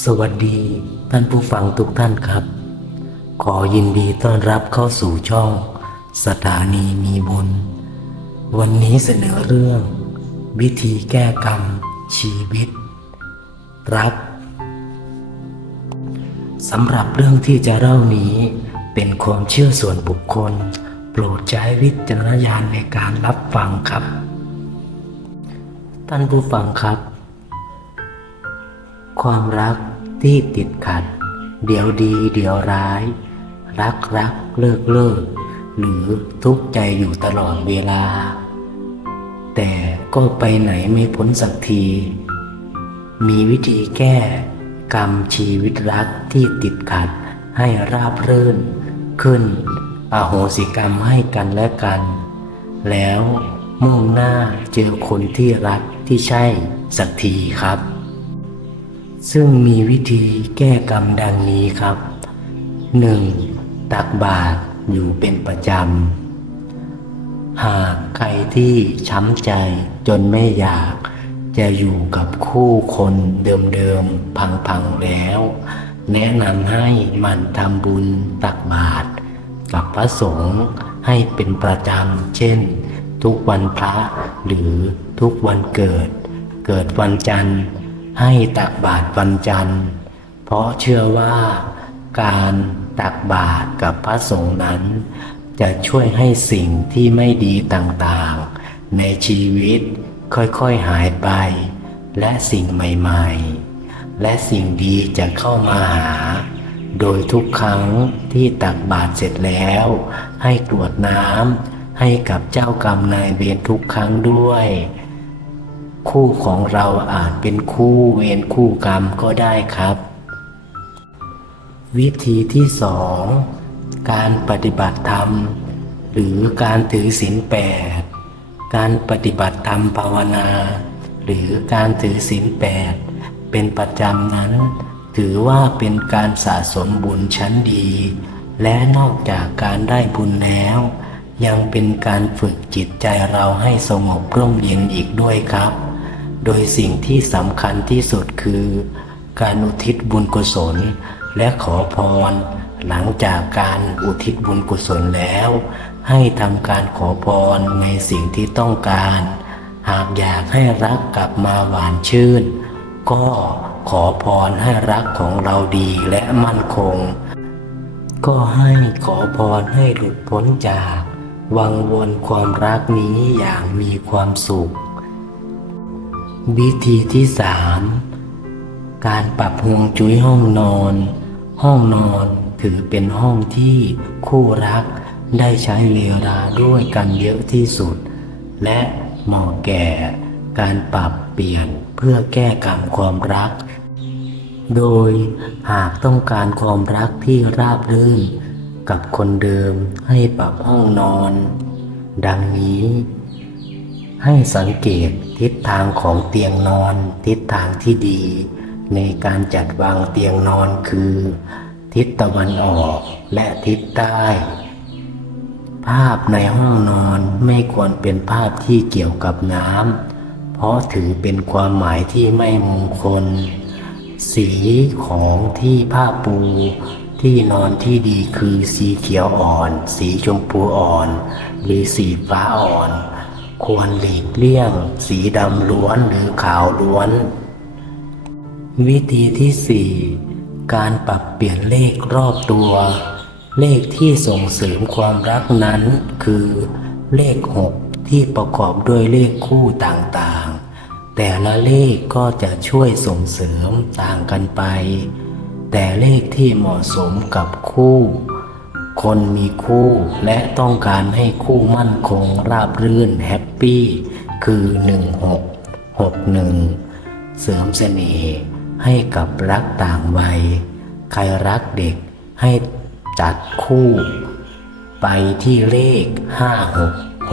สวัสดีท่านผู้ฟังทุกท่านครับ ขอยินดีต้อนรับเข้าสู่ช่อง สถานีมีบุญ วันนี้เสนอเรื่อง วิธีแก้กรรมชีวิต รักสำหรับเรื่องที่จะเล่านี้เป็นความเชื่อส่วนบุคคล โปรดใช้วิจารณญาณในการรับฟังครับ ท่านผู้ฟังครับ ความรักที่ติดขัด เดี๋ยวดีเดี๋ยวร้าย รักรักเลิกเลิก หรือทุกข์ใจอยู่ตลอดเวลา แต่ก็ไปไหนไม่พ้นสักที มีวิธีแก้กรรมชีวิตรักที่ติดขัดให้ราบรื่น ขึ้น อโหสิกรรมให้กันและกัน แล้วมุ่งหน้าเจอคนที่รักที่ใช่สักทีครับ ซึ่งมีวิธีแก้กรรมดังนี้ครับ 1. ตักบาตรอยู่เป็นประจำ หากใครที่ช้ำใจจนไม่อยาก จะอยู่กับคู่คนเดิมๆ พังๆ แล้ว แนะนำให้มันทำบุญตักบาตรกับพระสงฆ์ให้เป็นประจำ เช่น ทุกวันพระหรือทุกวันเกิด เกิดวันจันทร์ ให้ตักบาตรวันจันทร์ เพราะเชื่อว่าการตักบาตรกับพระสงฆ์นั้น จะช่วยให้สิ่งที่ไม่ดีต่างๆ ในชีวิตค่อยๆหายไป และสิ่งใหม่ๆ และสิ่งดีจะเข้ามาหา โดยทุกครั้งที่ตักบาตรเสร็จแล้ว ให้กรวดน้ำให้กับเจ้ากรรมนายเวรทุกครั้งด้วย คู่ของเราอาจเป็นคู่เวรคู่กรรมก็ได้ครับ วิธีที่สองการปฏิบัติธรรม หรือการถือศีลแปดการปฏิบัติธรรมภาวนา หรือการถือศีลแปดเป็นประจำนั้น ถือว่าเป็นการสะสมบุญชั้นดี และนอกจากการได้บุญแล้ว ยังเป็นการฝึกจิตใจเราให้สงบร่มเย็นอีกด้วยครับ โดยสิ่งที่สำคัญที่สุดคือ การอุทิศบุญกุศล และขอพร หลังจากการอุทิศบุญกุศลแล้ว ให้ทำการขอพรในสิ่งที่ต้องการ หากอยากให้รักกลับมาหวานชื่น ก็ขอพรให้รักของเราดีและมั่นคง ก็ให้ขอพรให้หลุดพ้นจาก วังวนความรักนี้อย่างมีความสุข วิธีที่สามการปรับฮวงจุ้ยห้องนอน ห้องนอนถือเป็นห้องที่คู่รักได้ใช้เวลาด้วยกันเยอะที่สุด และเหมาะแก่การปรับเปลี่ยนเพื่อแก้กรรมความรัก โดยหากต้องการความรักที่ราบรื่น กับคนเดิมให้ปรับห้องนอน ดังนี้ ให้สังเกตทิศทางของเตียงนอน ทิศทางที่ดี ในการจัดวางเตียงนอนคือ ทิศตะวันออกและทิศใต้ ภาพในห้องนอนไม่ควรเป็นภาพที่เกี่ยวกับน้ำเพราะถือเป็นความหมายที่ไม่มงคล สีของที่ผ้าปูที่นอนที่ดีคือสีเขียวอ่อน สีชมพูอ่อน หรือสีฟ้าอ่อน ควรหลีกเลี่ยง สีดำล้วนหรือขาวล้วน วิธีที่สี่การปรับเปลี่ยนเลขรอบตัว เลขที่ส่งเสริมความรักนั้น คือเลขหกที่ประกอบด้วยเลขคู่ต่างๆ แต่ละเลขก็จะช่วยส่งเสริมต่างกันไป แต่เลขที่เหมาะสมกับคู่ คนมีคู่และต้องการให้คู่มั่นคงราบรื่นแฮปปี้ คือ 1661 เสริมเสน่ห์ให้กับรักต่างวัย ใครรักเด็กให้จัดคู่ ไปที่เลข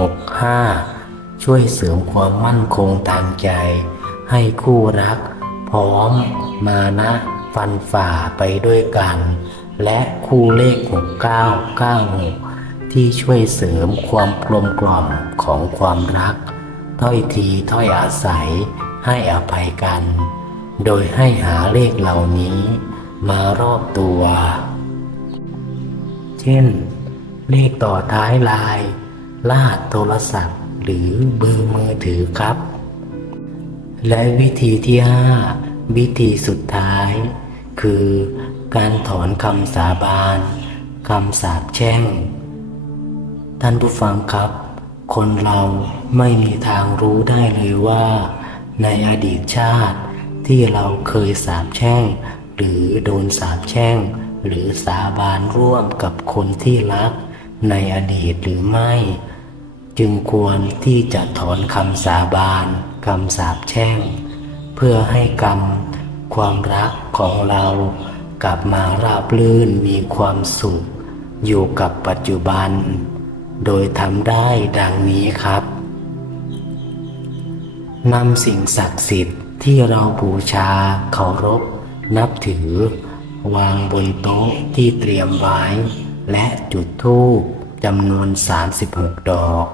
5665 ช่วยเสริมความมั่นคงทางใจ ให้คู่รัก พร้อมมานะ ฟันฝ่าไปด้วยกัน และคู่เลข 6996 ที่ช่วยเสริมความกลมกล่อมของความรัก ถ้อยทีถ้อยอาศัยให้อภัยกัน โดยให้หาเลขเหล่านี้ มารอบตัว เช่น เลขต่อท้ายลายรหัสโทรศัพท์ หรือเบอร์มือถือครับ และวิธีที่ 5 วิธีสุดท้าย คือ การถอนคำสาบานคำสาปแช่ง ท่านผู้ฟังครับ คนเราไม่มีทางรู้ได้เลยว่า ในอดีตชาติที่เราเคยสาปแช่ง หรือโดนสาปแช่ง หรือสาบานร่วมกับคนที่รัก ในอดีตหรือไม่ จึงควรที่จะถอนคำสาบานคำสาปแช่ง เพื่อให้กรรม ความรักของเรา กลับมาราบรื่นมีความสุข อยู่กับปัจจุบัน โดยทำได้ดังนี้ครับนำสิ่งศักดิ์สิทธิ์ที่เราบูชาเคารพ นับถือ วางบนโต๊ะที่เตรียมไว้ และจุดธูปจำนวน 36 ดอก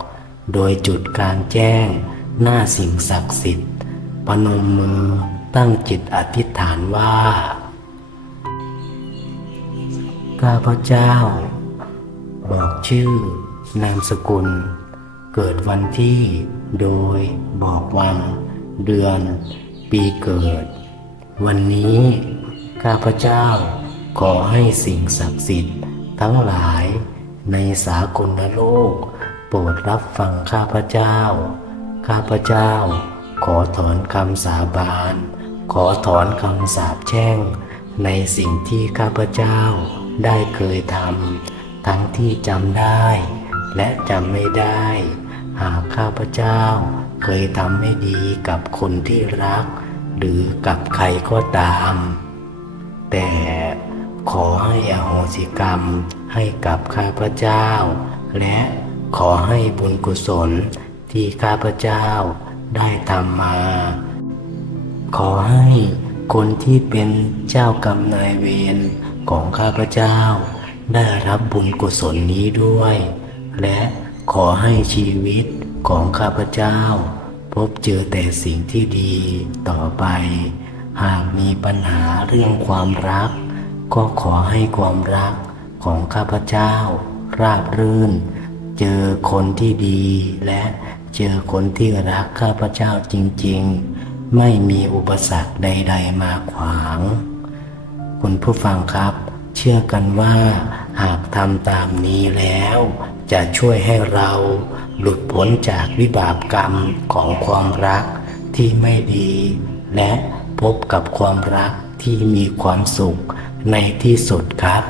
โดยจุดกลางแจ้ง หน้าสิ่งศักดิ์สิทธิ์ ปนมมือตั้งจิตอธิษฐานว่า ข้าพเจ้า บอกชื่อนามสกุล เกิดวันที่โดยบอกวัน เดือน ปีเกิด วันนี้ข้าพเจ้าขอให้สิ่งศักดิ์สิทธิ์ทั้งหลายในสากลโลก โปรดรับฟังข้าพเจ้า ข้าพเจ้า ขอถอนคำสาบาน ขอถอนคำสาปแช่ง ในสิ่งที่ข้าพเจ้า ได้เคยทำทั้งที่จำได้ และจำไม่ได้ หากข้าพเจ้า เคยทำไม่ดีกับคนที่รัก หรือกับใครก็ตาม แต่ขอให้อโหสิกรรมให้กับข้าพเจ้า และขอให้บุญกุศลที่ข้าพเจ้าได้ทำมา ขอให้คนที่เป็นเจ้ากรรมนายเวร ของข้าพเจ้า ได้รับบุญกุศลนี้ด้วย และขอให้ชีวิตของข้าพเจ้า พบเจอแต่สิ่งที่ดีต่อไป หากมีปัญหาเรื่องความรัก ก็ขอให้ความรักของข้าพเจ้า ราบรื่น เจอคนที่ดีและเจอคนที่รักข้าพเจ้าจริง ๆ ไม่มีอุปสรรคใด ๆ มาขวาง คุณผู้ฟังครับ เชื่อกันว่า หากทำตามนี้แล้ว จะช่วยให้เราหลุดพ้นจากวิบากกรรมของความรักที่ไม่ดี และพบกับความรักที่มีความสุขในที่สุดครับ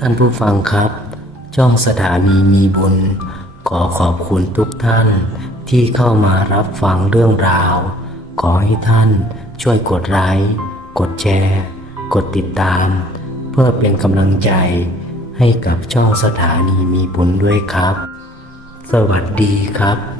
ท่านผู้ฟังครับ ช่องสถานีมีบุญ ขอขอบคุณทุกท่านที่เข้ามารับฟังเรื่องราว ขอให้ท่านช่วยกดไลค์ กดแชร์ กดติดตาม เพื่อเป็นกำลังใจให้กับช่องสถานีมีบุญด้วยครับ สวัสดีครับ